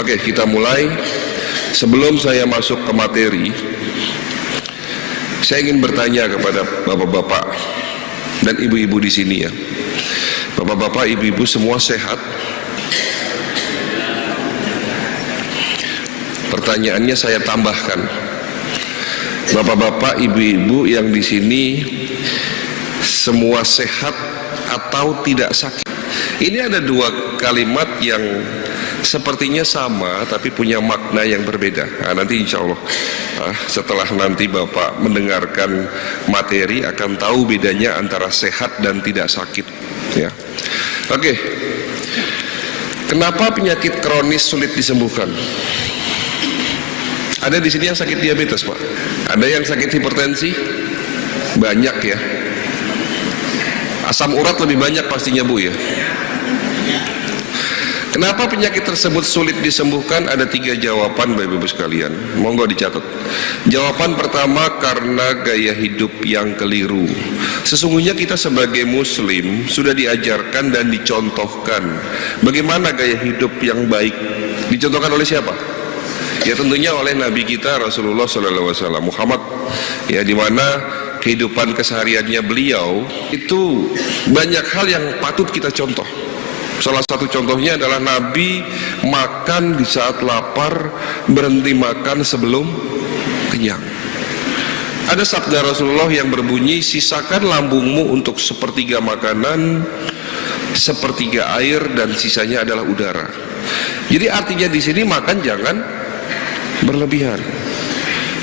Oke, kita mulai. Sebelum saya masuk ke materi, saya ingin bertanya kepada bapak-bapak dan ibu-ibu di sini ya. Bapak-bapak, ibu-ibu semua sehat? Pertanyaannya saya tambahkan. Bapak-bapak, ibu-ibu yang di sini semua sehat atau tidak sakit? Ini ada dua kalimat yang sepertinya sama tapi punya makna yang berbeda. Nanti insya Allah setelah nanti Bapak mendengarkan materi akan tahu bedanya antara sehat dan tidak sakit ya. Oke. Kenapa penyakit kronis sulit disembuhkan? Ada di sini yang sakit diabetes, Pak. Ada yang sakit hipertensi? Banyak ya. Asam urat lebih banyak pastinya, Bu ya. Kenapa penyakit tersebut sulit disembuhkan? Ada 3 jawaban Bapak Ibu sekalian. Monggo dicatat. Jawaban pertama, karena gaya hidup yang keliru. Sesungguhnya kita sebagai muslim sudah diajarkan dan dicontohkan bagaimana gaya hidup yang baik. Dicontohkan oleh siapa? Ya tentunya oleh Nabi kita Rasulullah SAW Muhammad ya, dimana kehidupan kesehariannya beliau itu banyak hal yang patut kita contoh. Salah satu contohnya adalah Nabi makan di saat lapar, berhenti makan sebelum kenyang. Ada sabda Rasulullah yang berbunyi, sisakan lambungmu untuk sepertiga makanan, sepertiga air, dan sisanya adalah udara. Jadi artinya di sini makan jangan berlebihan.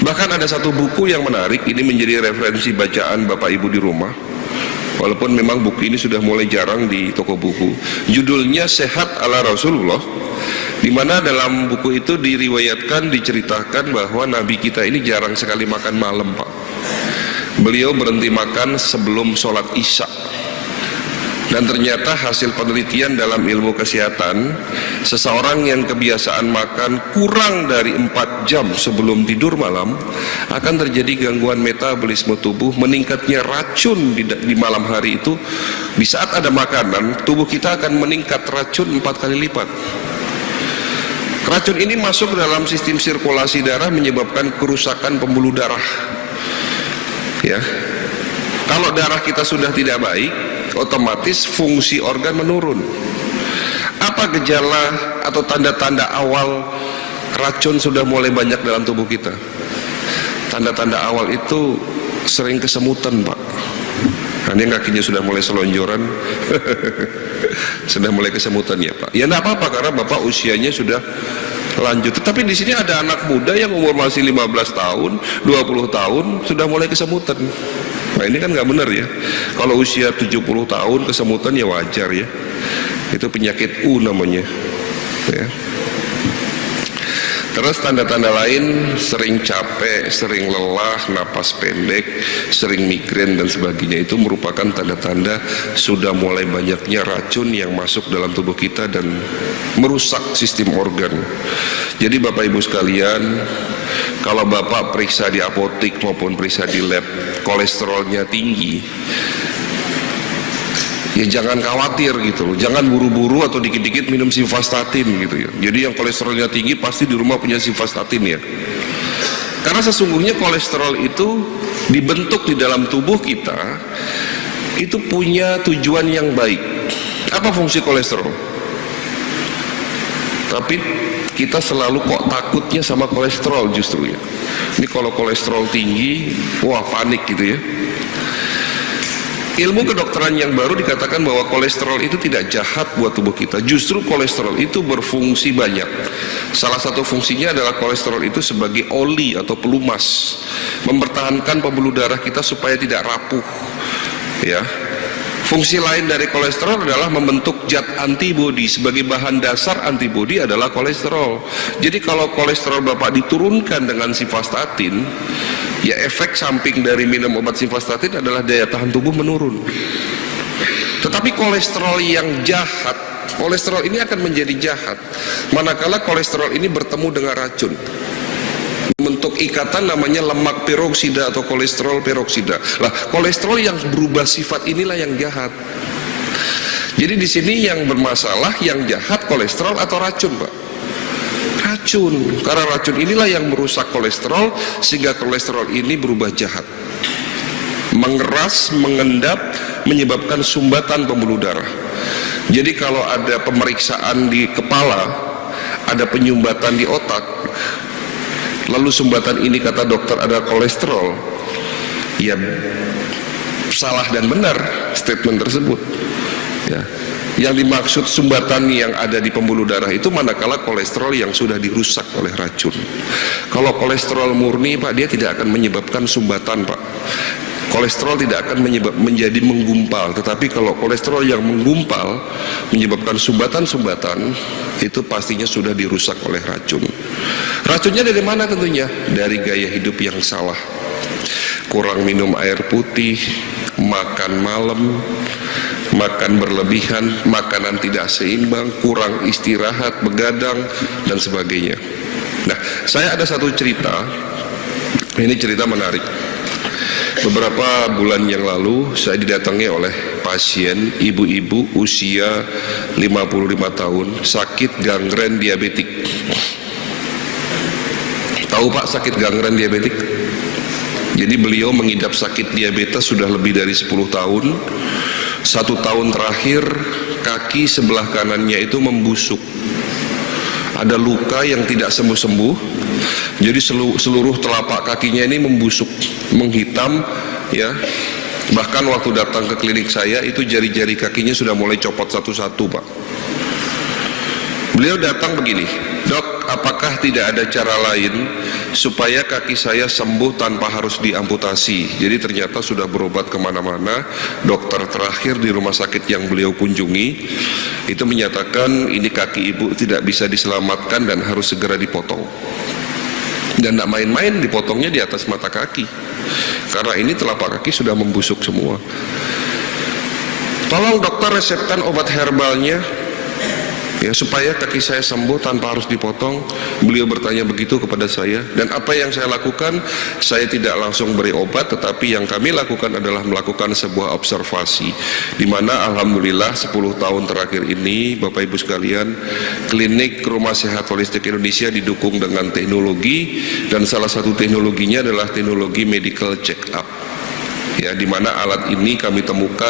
Bahkan ada satu buku yang menarik, ini menjadi referensi bacaan Bapak Ibu di rumah. Walaupun memang buku ini sudah mulai jarang di toko buku. Judulnya Sehat ala Rasulullah, di mana dalam buku itu diriwayatkan, diceritakan bahwa Nabi kita ini jarang sekali makan malam, Pak. Beliau berhenti makan sebelum sholat Isya. Dan ternyata hasil penelitian dalam ilmu kesehatan, seseorang yang kebiasaan makan kurang dari 4 jam sebelum tidur malam akan terjadi gangguan metabolisme tubuh, meningkatnya racun di malam hari itu. Di saat ada makanan, tubuh kita akan meningkat racun 4 kali lipat. Racun ini masuk dalam sistem sirkulasi darah, menyebabkan kerusakan pembuluh darah ya. Kalau darah kita sudah tidak baik, otomatis fungsi organ menurun. Apa gejala atau tanda-tanda awal racun sudah mulai banyak dalam tubuh kita? Tanda-tanda awal itu sering kesemutan, Pak. Ini kakinya sudah mulai selonjoran. Sudah mulai kesemutan ya, Pak. Ya enggak apa-apa karena Bapak usianya sudah lanjut. Tetapi di sini ada anak muda yang umur masih 15 tahun, 20 tahun sudah mulai kesemutan. Nah ini kan nggak benar ya. Kalau usia 70 tahun kesemutan ya wajar ya. Itu penyakit U namanya ya. Terus tanda-tanda lain, sering capek, sering lelah, napas pendek, sering migrain dan sebagainya, itu merupakan tanda-tanda sudah mulai banyaknya racun yang masuk dalam tubuh kita dan merusak sistem organ. Jadi Bapak Ibu sekalian, kalau Bapak periksa di apotik maupun periksa di lab kolesterolnya tinggi, ya jangan khawatir gitu loh, jangan buru-buru atau dikit-dikit minum simvastatin gitu ya. Jadi yang kolesterolnya tinggi pasti di rumah punya simvastatin ya. Karena sesungguhnya kolesterol itu dibentuk di dalam tubuh kita, itu punya tujuan yang baik. Apa fungsi kolesterol? Tapi kita selalu kok takutnya sama kolesterol justru ya. Ini kalau kolesterol tinggi, wah panik gitu ya. Ilmu kedokteran yang baru dikatakan bahwa kolesterol itu tidak jahat buat tubuh kita. Justru kolesterol itu berfungsi banyak. Salah satu fungsinya adalah kolesterol itu sebagai oli atau pelumas, mempertahankan pembuluh darah kita supaya tidak rapuh. Ya. Fungsi lain dari kolesterol adalah membentuk zat antibodi. Sebagai bahan dasar antibodi adalah kolesterol. Jadi kalau kolesterol Bapak diturunkan dengan simvastatin, ya efek samping dari minum obat simvastatin adalah daya tahan tubuh menurun. Tetapi kolesterol yang jahat, kolesterol ini akan menjadi jahat manakala kolesterol ini bertemu dengan racun, membentuk ikatan namanya lemak peroksida atau kolesterol peroksida. Lah, kolesterol yang berubah sifat inilah yang jahat. Jadi di sini yang bermasalah yang jahat kolesterol atau racun, Pak. racun. Karena racun inilah yang merusak kolesterol, sehingga kolesterol ini berubah jahat, mengeras, mengendap, menyebabkan sumbatan pembuluh darah. Jadi kalau ada pemeriksaan di kepala, ada penyumbatan di otak, lalu sumbatan ini kata dokter ada kolesterol, ya salah dan benar statement tersebut. Ya. Yang dimaksud sumbatan yang ada di pembuluh darah itu manakala kolesterol yang sudah dirusak oleh racun. Kalau kolesterol murni, Pak, dia tidak akan menyebabkan sumbatan, Pak. Kolesterol tidak akan menjadi menggumpal, tetapi kalau kolesterol yang menggumpal menyebabkan sumbatan-sumbatan, itu pastinya sudah dirusak oleh racun. Racunnya dari mana tentunya? Dari gaya hidup yang salah. Kurang minum air putih, makan malam, makan berlebihan, makanan tidak seimbang, kurang istirahat, begadang, dan sebagainya. Nah, saya ada satu cerita, ini cerita menarik. Beberapa bulan yang lalu saya didatangi oleh pasien ibu-ibu usia 55 tahun, sakit gangren diabetik. Tahu Pak sakit gangren diabetik? Jadi beliau mengidap sakit diabetes sudah lebih dari 10 tahun. 1 tahun terakhir kaki sebelah kanannya itu membusuk. Ada luka yang tidak sembuh-sembuh. Jadi seluruh telapak kakinya ini membusuk, menghitam, ya. Bahkan waktu datang ke klinik saya itu jari-jari kakinya sudah mulai copot satu-satu, Pak. Beliau datang begini, "Dok, apakah tidak ada cara lain supaya kaki saya sembuh tanpa harus diamputasi?" Jadi ternyata sudah berobat kemana-mana. Dokter terakhir di rumah sakit yang beliau kunjungi itu menyatakan ini kaki ibu tidak bisa diselamatkan dan harus segera dipotong. Dan tidak main-main, dipotongnya di atas mata kaki, karena ini telapak kaki sudah membusuk semua. Tolong dokter resepkan obat herbalnya, ya, supaya kaki saya sembuh tanpa harus dipotong. Beliau bertanya begitu kepada saya, dan apa yang saya lakukan, saya tidak langsung beri obat, tetapi yang kami lakukan adalah melakukan sebuah observasi, di mana alhamdulillah 10 tahun terakhir ini, Bapak Ibu sekalian, klinik Rumah Sehat Holistik Indonesia didukung dengan teknologi, dan salah satu teknologinya adalah teknologi medical check up. Ya, di mana alat ini kami temukan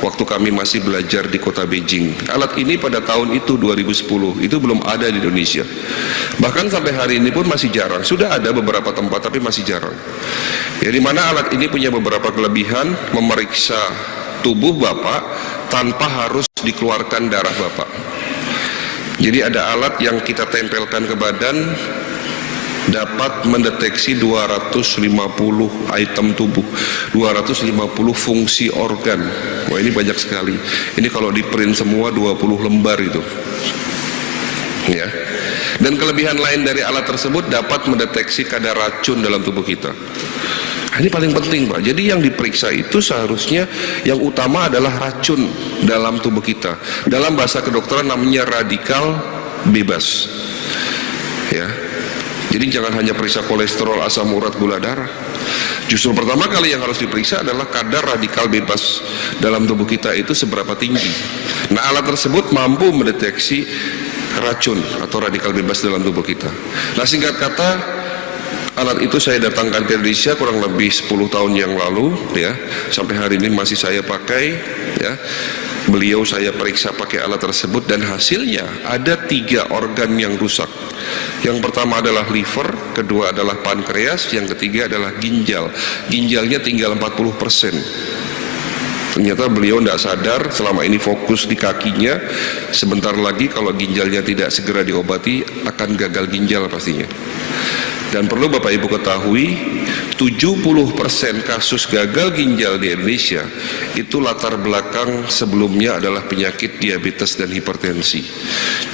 waktu kami masih belajar di kota Beijing. Alat ini pada tahun itu 2010 itu belum ada di Indonesia. Bahkan sampai hari ini pun masih jarang. Sudah ada beberapa tempat tapi masih jarang. Ya, di mana alat ini punya beberapa kelebihan, memeriksa tubuh Bapak tanpa harus dikeluarkan darah Bapak. Jadi ada alat yang kita tempelkan ke badan, dapat mendeteksi 250 item tubuh, 250 fungsi organ. Wah, ini banyak sekali. Ini kalau di print semua 20 lembar itu. Ya. Dan kelebihan lain dari alat tersebut dapat mendeteksi kadar racun dalam tubuh kita. Ini paling penting, Pak. Jadi yang diperiksa itu seharusnya yang utama adalah racun dalam tubuh kita. Dalam bahasa kedokteran namanya radikal bebas. Ya. Jadi jangan hanya periksa kolesterol, asam urat, gula darah. Justru pertama kali yang harus diperiksa adalah kadar radikal bebas dalam tubuh kita itu seberapa tinggi. Nah, alat tersebut mampu mendeteksi racun atau radikal bebas dalam tubuh kita. Nah, singkat kata, alat itu saya datangkan ke Indonesia kurang lebih 10 tahun yang lalu, ya. Sampai hari ini masih saya pakai, ya. Beliau saya periksa pakai alat tersebut, dan hasilnya ada 3 organ yang rusak. Yang pertama adalah liver, kedua adalah pankreas, yang ketiga adalah ginjal. Ginjalnya tinggal 40%. Ternyata beliau tidak sadar, selama ini fokus di kakinya. Sebentar lagi kalau ginjalnya tidak segera diobati akan gagal ginjal pastinya. Dan perlu Bapak Ibu ketahui, 70% kasus gagal ginjal di Indonesia itu latar belakang sebelumnya adalah penyakit diabetes dan hipertensi.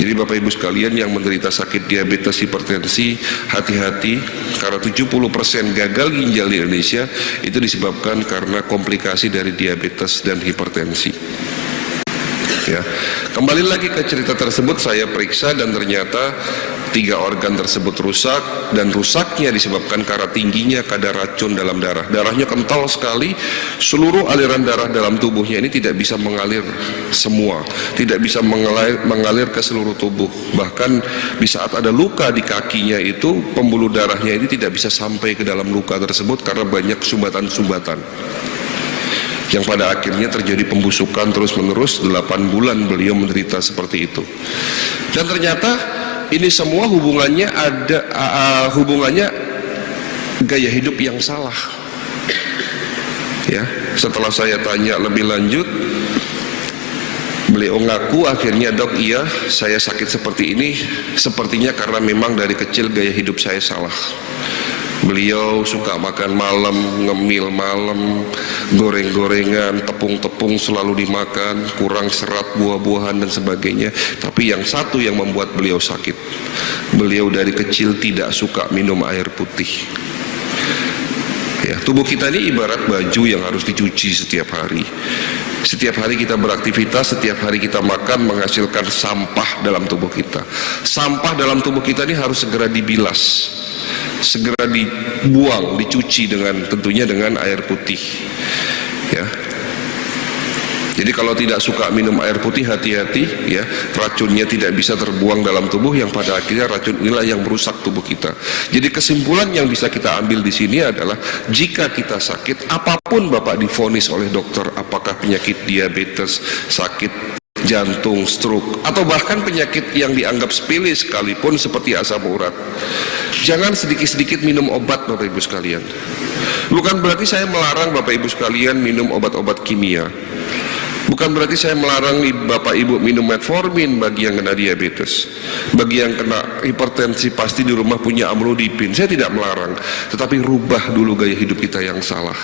Jadi Bapak Ibu sekalian yang menderita sakit diabetes hipertensi, hati-hati, karena 70% gagal ginjal di Indonesia itu disebabkan karena komplikasi dari diabetes dan hipertensi. Ya, kembali lagi ke cerita tersebut, saya periksa dan ternyata 3 organ tersebut rusak, dan rusaknya disebabkan karena tingginya kadar racun dalam darah. Darahnya kental sekali, seluruh aliran darah dalam tubuhnya ini tidak bisa mengalir semua, tidak bisa mengalir ke seluruh tubuh. Bahkan di saat ada luka di kakinya itu, pembuluh darahnya ini tidak bisa sampai ke dalam luka tersebut karena banyak sumbatan-sumbatan, yang pada akhirnya terjadi pembusukan terus-menerus. 8 bulan beliau menderita seperti itu. Dan ternyata ini semua hubungannya hubungannya gaya hidup yang salah. Ya, setelah saya tanya lebih lanjut, beliau ngaku akhirnya, "Dok, iya, saya sakit seperti ini sepertinya karena memang dari kecil gaya hidup saya salah." Beliau suka makan malam, ngemil malam, goreng-gorengan, tepung-tepung selalu dimakan, kurang serat, buah-buahan dan sebagainya. Tapi yang satu yang membuat beliau sakit, beliau dari kecil tidak suka minum air putih. Ya, tubuh kita ini ibarat baju yang harus dicuci setiap hari. Setiap hari kita beraktivitas, setiap hari kita makan, menghasilkan sampah dalam tubuh kita. Sampah dalam tubuh kita ini harus segera dibilas, segera dibuang, dicuci tentunya dengan air putih. Ya. Jadi kalau tidak suka minum air putih, hati-hati ya, racunnya tidak bisa terbuang dalam tubuh, yang pada akhirnya racun inilah yang merusak tubuh kita. Jadi kesimpulan yang bisa kita ambil di sini adalah, jika kita sakit apapun Bapak divonis oleh dokter, apakah penyakit diabetes, sakit jantung, stroke, atau bahkan penyakit yang dianggap sepele sekalipun seperti asam urat, jangan sedikit-sedikit minum obat Bapak Ibu sekalian. Bukan berarti saya melarang Bapak Ibu sekalian minum obat-obat kimia. Bukan berarti saya melarang Bapak Ibu minum metformin bagi yang kena diabetes, bagi yang kena hipertensi pasti di rumah punya amlodipin. Saya tidak melarang, tetapi rubah dulu gaya hidup kita yang salah.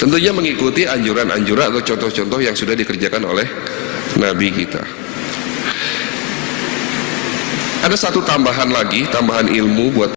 Tentunya mengikuti anjuran-anjuran atau contoh-contoh yang sudah dikerjakan oleh Nabi kita. Ada satu tambahan lagi, tambahan ilmu buat